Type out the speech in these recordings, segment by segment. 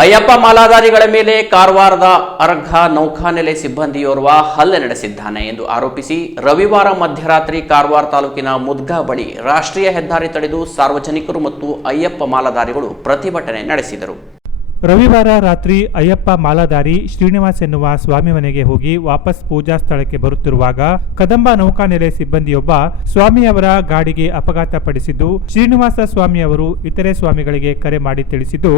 ಅಯ್ಯಪ್ಪ ಮಾಲಾಧಾರಿಗಳ ಮೇಲೆ ಕಾರವಾರದ ಅರ್ಘ ನೌಕಾನೆಲೆ ಸಿಬ್ಬಂದಿಯೋರ್ವ ಹಲ್ಲೆ ನಡೆಸಿದ್ದಾನೆ ಎಂದು ಆರೋಪಿಸಿ ರವಿವಾರ ಮಧ್ಯರಾತ್ರಿ ಕಾರವಾರ ತಾಲೂಕಿನ ಮುದ್ಗಾ ಬಳಿ ರಾಷ್ಟ್ರೀಯ ಹೆದ್ದಾರಿ ತಡೆದು ಸಾರ್ವಜನಿಕರು ಮತ್ತು ಅಯ್ಯಪ್ಪ ಮಾಲಾಧಾರಿಗಳು ಪ್ರತಿಭಟನೆ ನಡೆಸಿದರು. ರವಿವಾರ ರಾತ್ರಿ ಅಯ್ಯಪ್ಪ ಮಾಲಾಧಾರಿ ಶ್ರೀನಿವಾಸ್ ಎನ್ನುವ ಸ್ವಾಮಿ ಮನೆಗೆ ಹೋಗಿ ವಾಪಸ್ ಪೂಜಾ ಸ್ಥಳಕ್ಕೆ ಬರುತ್ತಿರುವಾಗ ಕದಂಬ ನೌಕಾನೆಲೆ ಸಿಬ್ಬಂದಿಯೊಬ್ಬ ಸ್ವಾಮಿಯವರ ಗಾಡಿಗೆ ಅಪಘಾತ ಪಡಿಸಿದ್ದು, ಶ್ರೀನಿವಾಸ ಸ್ವಾಮಿಯವರು ಇತರೆ ಸ್ವಾಮಿಗಳಿಗೆ ಕರೆ ಮಾಡಿ ತಿಳಿಸಿದ್ದು,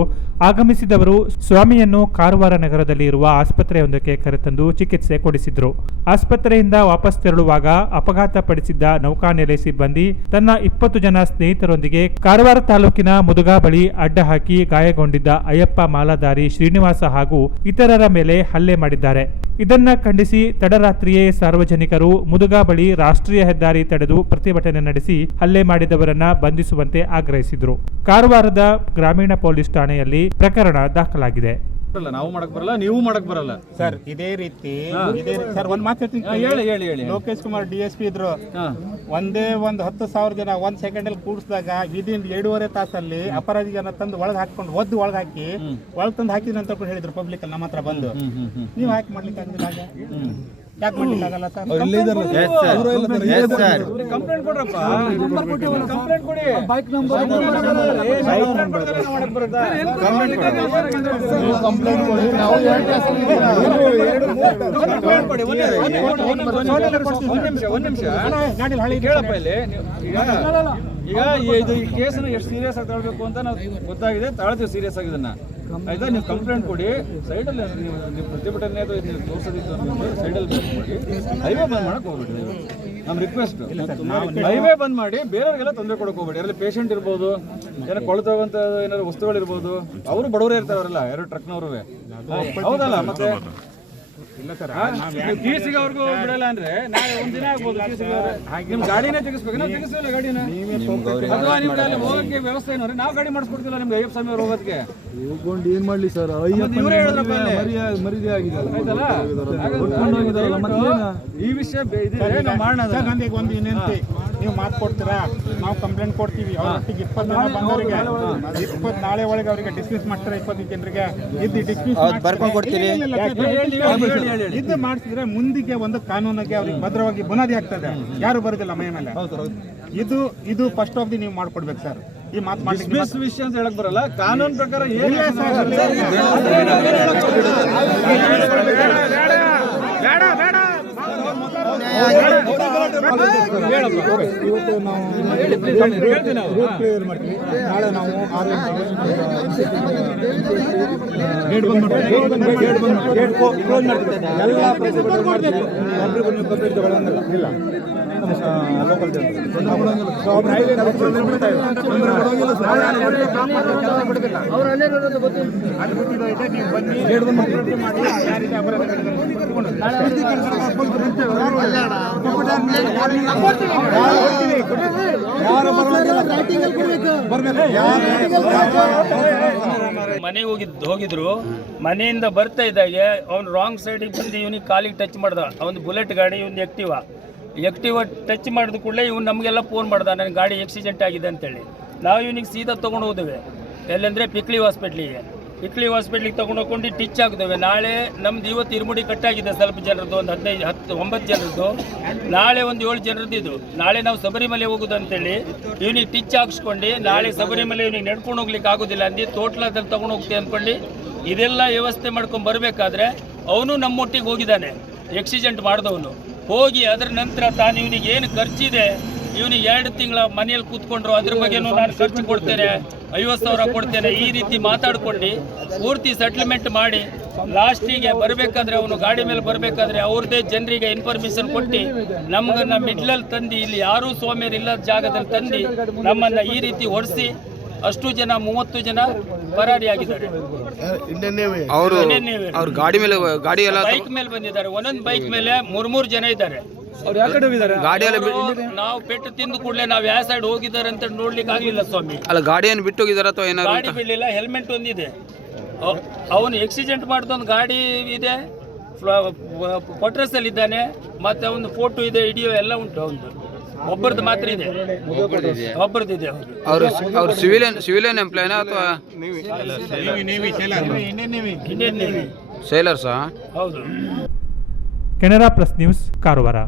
ಆಗಮಿಸಿದವರು ಸ್ವಾಮಿಯನ್ನು ಕಾರವಾರ ನಗರದಲ್ಲಿ ಇರುವ ಆಸ್ಪತ್ರೆಯೊಂದಕ್ಕೆ ಕರೆತಂದು ಚಿಕಿತ್ಸೆ ಕೊಡಿಸಿದ್ರು. ಆಸ್ಪತ್ರೆಯಿಂದ ವಾಪಸ್ ತೆರಳುವಾಗ ಅಪಘಾತ ಪಡಿಸಿದ್ದ ನೌಕಾನೆಲೆ ಸಿಬ್ಬಂದಿ ತನ್ನ 20 ಜನ ಸ್ನೇಹಿತರೊಂದಿಗೆ ಕಾರವಾರ ತಾಲೂಕಿನ ಮುದುಗಾ ಬಳಿ ಅಡ್ಡ ಹಾಕಿ ಗಾಯಗೊಂಡಿದ್ದ ಅಯ್ಯಪ್ಪ ಮಾಲಾಧಾರಿ ಶ್ರೀನಿವಾಸ ಹಾಗೂ ಇತರರ ಮೇಲೆ ಹಲ್ಲೆ ಮಾಡಿದ್ದಾರೆ. ಇದನ್ನ ಖಂಡಿಸಿ ತಡರಾತ್ರಿಯೇ ಸಾರ್ವಜನಿಕರು ಮುದುಗಾ ಬಳಿ ರಾಷ್ಟ್ರೀಯ ಹೆದ್ದಾರಿ ತಡೆದು ಪ್ರತಿಭಟನೆ ನಡೆಸಿ ಹಲ್ಲೆ ಮಾಡಿದವರನ್ನ ಬಂಧಿಸುವಂತೆ ಆಗ್ರಹಿಸಿದರು. ಕಾರವಾರದ ಗ್ರಾಮೀಣ ಪೊಲೀಸ್ ಠಾಣೆಯಲ್ಲಿ ಪ್ರಕರಣ ದಾಖಲಾಗಿದೆ. ನಾವು ಮಾಡಕ್ ಬರಲ್ಲ, ನೀವು ಮಾಡಕ್ ಬರಲ್ಲ ಸರ್. ಇದೇ ರೀತಿ ಸರ್ ಒಂದ್ ಮಾತು ಹೇಳಿ. ಲೋಕೇಶ್ ಕುಮಾರ್ DSP ಇದ್ರು. ಒಂದೇ 10,000 ಜನ 1 ಸೆಕೆಂಡ್ ಅಲ್ಲಿ ಕೂಡಿಸಿದಾಗ ವಿದಿನ್ 2.5 ತಾಸಲ್ಲಿ ಅಪರಾಧಿಗಳನ್ನ ತಂದು ಒಳಗೆ ಹಾಕೊಂಡು ಒಳಗೆ ಹಾಕಿ ಒಳಗೆ ತಂದು ಹಾಕಿದ್ರಿ ಅಂತ ಹೇಳಿದ್ರು ಪಬ್ಲಿಕ್ ಅಲ್ಲಿ ನಮ್ಮ ಹತ್ರ ಬಂದು. ನೀವು ಹಾಕಿ ಮಾಡ್ಲಿಕ್ಕೆ ಆಗಿಲ್ಲ, ಯಾಕೆ ಮಾಡ್ಲಿಕ್ಕೆ ಆಗಲ್ಲ ಸರ್? ಕಂಪ್ಲೇಂಟ್ ಕೊಡ್ರಪ್ಪ, ಕಂಪ್ಲೇಂಟ್ ಕೊಡಿ. ಬೈಕ್ ನಂಬರ್ ಒಂದ್ ನಿಮಿಷ ಕೇಳಪ್ಪ. ಇಲ್ಲಿ ಈಗ ಇದು ಈ ಕೇಸನ್ನ ಎಷ್ಟು ಸೀರಿಯಸ್ ಆಗಿ ತಗೊಳ್ಬೇಕು ಅಂತ ನಾವು ಗೊತ್ತಾಗಿದೆ, ತಾಳ್ತೀವಿ ಸೀರಿಯಸ್ ಆಗಿ ಇದನ್ನ. ಆಯ್ತಾ, ನೀವು ಕಂಪ್ಲೇಂಟ್ ಕೊಡಿ. ಸೈಡಲ್ಲಿ ನೀವು ಪ್ರತಿಭಟನೆ ತೋರಿಸೋದಿತ್ತು ಸೈಡಲ್ಲಿ ಮಾಡಿ, ಹೈವೇ ಬಂದ್ ಮಾಡಕ್ ಹೋಗ್ಬೇಡಿ. ನಮ್ಮ ರಿಕ್ವೆಸ್ಟ್, ಹೈವೇ ಬಂದ್ ಮಾಡಿ ಬೇರೆಯವ್ರಿಗೆಲ್ಲ ತೊಂದರೆ ಕೊಡಕ್ ಹೋಗ್ಬೇಡಿ. ಅಲ್ಲಿ ಪೇಷಂಟ್ ಇರ್ಬೋದು, ಏನೋ ಕೊಳ್ತೋಗಂತ ಏನಾದ್ರು ವಸ್ತುಗಳಿರ್ಬೋದು, ಅವರು ಬಡವರೇ ಇರ್ತಾರೆ ಅವರೆಲ್ಲ, 2 ಟ್ರಕ್ನವ್ರು. ಹೌದಲ್ಲ? ಮತ್ತೆ ಟಿಸಿಗೆ ಅವ್ರಿಗೂ ಬಿಡಲ್ಲ ಅಂದ್ರೆ ನಾಳೆ ಒಂದಿನ ಆಗ್ಬೋದು. ನಿಮ್ ಗಾಡಿನೇ ತೆಗಿಸ್ಬೇಕು, ನಾವು ತೆಗಿಸಿಲ್ಲ ಗಾಡಿನ. ಅಥವಾ ನಿಮ್ಗೆ ಅಲ್ಲಿ ಹೋಗಕ್ಕೆ ವ್ಯವಸ್ಥೆ ಏನೋ ನಾವು ಗಾಡಿ ಮಾಡಿಸ್ಕೊಡ್ತಿಲ್ಲ ನಿಮ್ಗೆ ಅಯ್ಯಪ್ಪ ಸ್ವಾಮಿ ಅವ್ರು ಹೋಗೋದಕ್ಕೆ. ಏನ್ ಮಾಡ್ಲಿ ಸರ್, ಇವರೇ ಹೇಳಿದ್ರಪ್ಪ ಮರಿದೇ ಆಗಿದೆ ಆಯ್ತಲ್ಲ. ಈ ವಿಷಯ ಮಾಡೋಣ. ನನಗೆ ಒಂದು ವಿನಂತಿ, ನೀವು ಮಾತು ಕೊಡ್ತೀರಾ, ನಾವು ಕಂಪ್ಲೇಂಟ್ ಕೊಡ್ತೀವಿ. ಅವ್ರೊಟ್ಟಿಗೆ 20 ಜನ ಬಂದವರಿಗೆ 20 ನಾಳೆ ಒಳಗೆ ಅವರಿಗೆ ಡಿಸ್ಮಿಸ್ ಮಾಡ್ತಾರೆ. 20 ಜನರಿಗೆ ಇದು ಡಿಸ್ಮಿಸ್ ಬರ್ಕೊಂಡು ಕೊಡ್ತೀವಿ. ಇದು ಮಾಡಿಸಿದ್ರೆ ಮುಂದಿಗೆ ಒಂದು ಕಾನೂನಿಗೆ ಅವ್ರಿಗೆ ಭದ್ರವಾಗಿ ಬುನಾದಿ ಆಗ್ತದೆ, ಯಾರು ಬರೋದಿಲ್ಲ ಮೈ ಮೇಲೆ. ಇದು ಫಸ್ಟ್ ಆಫ್ ದಿ ನೀವು ಮಾಡ್ಕೊಡ್ಬೇಕು ಸರ್. ಈ ಮಾತು ಡಿಸ್ಮಿಸ್ ವಿಷಯ ಅಂತ ಹೇಳಕ್ ಬರಲ್ಲ, ಕಾನೂನು ಪ್ರಕಾರ ಏನು ಇವತ್ತು ನಾವು ಕ್ಲಿಯರ್ ಮಾಡ್ತೀವಿ. ನಾಳೆ ನಾವು 6 ಮನೆಗೆ ಹೋಗಿದ್ರು. ಮನೆಯಿಂದ ಬರ್ತಾ ಇದ್ದಾಗೆ ಅವ್ನು ರಾಂಗ್ ಸೈಡಿಗೆ ಬಂದು ಇವನಿಗೆ ಕಾಲಿಗೆ ಟಚ್ ಮಾಡ್ದ. ಅವನು ಬುಲೆಟ್ ಗಾಡಿ, ಇವನು ಆಕ್ಟಿವಾ ಟಚ್ ಮಾಡಿದ ಕೂಡಲೇ ಇವ್ನು ನಮಗೆಲ್ಲ ಫೋನ್ ಮಾಡ್ದ, ನನ್ನ ಗಾಡಿ ಆಕ್ಸಿಡೆಂಟ್ ಆಗಿದೆ ಅಂತೇಳಿ. ನಾವು ಇವನಿಗೆ ಸೀದಾ ತೊಗೊಂಡು ಹೋದೇವೆ. ಎಲ್ಲಂದರೆ ಪಿಕ್ಲಿ ಹಾಸ್ಪಿಟ್ಲಿಗೆ ತೊಗೊಂಡು ಹೋಗ್ಕೊಂಡು ಟಿಚ್ ಹಾಕಿದ್ದೇವೆ. ನಾಳೆ ನಮ್ದು ಇವತ್ತು ಇರ್ಮುಡಿ ಕಟ್ಟಾಗಿದೆ ಸ್ವಲ್ಪ ಜನರದ್ದು, ಒಂದು 9 ಜನರದ್ದು. ನಾಳೆ ಒಂದು 7 ಜನರದ್ದು. ಇದು ನಾಳೆ ನಾವು ಶಬರಿಮಲೆ ಹೋಗೋದು ಅಂತೇಳಿ ಇವನಿಗೆ ಟಿಚ್ ಹಾಕ್ಸ್ಕೊಂಡು ನಾಳೆ ಶಬರಿಮಲೆ ಇವನಿಗೆ ನಡ್ಕೊಂಡು ಹೋಗ್ಲಿಕ್ಕೆ ಆಗೋದಿಲ್ಲ ಅಂದು ತೋಟ್ಲದಲ್ಲಿ ತೊಗೊಂಡು ಹೋಗ್ತೀವಿ ಅಂದ್ಕೊಂಡು ಇದೆಲ್ಲ ವ್ಯವಸ್ಥೆ ಮಾಡ್ಕೊಂಡು ಬರಬೇಕಾದ್ರೆ ಅವನು ನಮ್ಮೊಟ್ಟಿಗೆ ಹೋಗಿದ್ದಾನೆ, ಆಕ್ಸಿಡೆಂಟ್ ಮಾಡಿದವನು. ಹೋಗಿ ಅದರ ನಂತರ ತಾನು ಇವನಿಗೆ ಏನು ಖರ್ಚಿದೆ, ಇವನಿಗೆ 2 ತಿಂಗಳ ಮನೆಯಲ್ಲಿ ಕೂತ್ಕೊಂಡ್ರು, ಅದ್ರ ಬಗ್ಗೆನೂ ನಾನು ಖರ್ಚು ಕೊಡ್ತೇನೆ, 50,000 ಕೊಡ್ತೇನೆ, ಈ ರೀತಿ ಮಾತಾಡ್ಕೊಂಡು ಪೂರ್ತಿ ಸೆಟ್ಲ್ಮೆಂಟ್ ಮಾಡಿ ಲಾಸ್ಟಿಗೆ ಬರಬೇಕಾದ್ರೆ ಅವನು ಗಾಡಿ ಮೇಲೆ ಬರಬೇಕಾದ್ರೆ ಅವ್ರದ್ದೇ ಜನರಿಗೆ ಇನ್ಫಾರ್ಮೇಶನ್ ಕೊಟ್ಟು ನಮ್ಗನ್ನ ಮಿಡ್ಲಲ್ಲಿ ತಂದು, ಇಲ್ಲಿ ಯಾರೂ ಸ್ವಾಮಿಯರು ಇಲ್ಲದ ಜಾಗದಲ್ಲಿ ತಂದು ನಮ್ಮನ್ನ ಈ ರೀತಿ ಹೊಡೆಸಿ ಅಷ್ಟು ಜನ 30 ಜನ ಪರಾರಿಯಾಗಿದ್ದಾರೆ. ಅವರು ಗಾಡಿ ಮೇಲೆ ಬೈಕ್ ಮೇಲೆ ಬಂದಿದ್ದಾರೆ. ಒಂದೊಂದು ಬೈಕ್ ಮೇಲೆ 3 ಜನ ಇದ್ದಾರೆ. ನಾವು ಪೆಟ್ಟು ತಿಂದು ಕೂಡಲೇ ನಾವು ಯಾವ ಸೈಡ್ ಹೋಗಿದ್ದಾರೆ ಅಂತ ನೋಡ್ಲಿಕ್ಕೆ ಆಗ್ಲಿಲ್ಲ ಸ್ವಾಮಿ. ಅಲ್ಲ, ಗಾಡಿಯನ್ನು ಬಿಟ್ಟು ಹೋಗಿದಾರ ಅಥವಾ ಏನಾದ್ರು? ಗಾಡಿ ಬಿಡ್ಲಿಲ್ಲ, ಹೆಲ್ಮೆಟ್ ಒಂದಿದೆ. ಅವನು ಆಕ್ಸಿಡೆಂಟ್ ಮಾಡಿದೊಂದು ಗಾಡಿ ಇದೆ, ಕ್ವಾರ್ಟರ್ಸ್ ಅಲ್ಲಿ ಇದ್ದಾನೆ, ಮತ್ತೆ ಒಂದು ಫೋಟೋ ಇದೆ, ವಿಡಿಯೋ ಎಲ್ಲ ಉಂಟು. ಅವನು ಒಬ್ಬರದ್ದು ಮಾತ್ರ ಇದೆ, ಒಬ್ಬರದ್ದು ಇದೆ. ಅವ್ರು ಸಿವಿಲಿಯನ್ ಎಂಪ್ಲಾಯ್ನಾ ಅಥವಾ ಇಂಡಿಯನ್ ನೇವಿ ಸೇಲರ್ಸಾ? ಹೌದು. Canara plus news Karwar.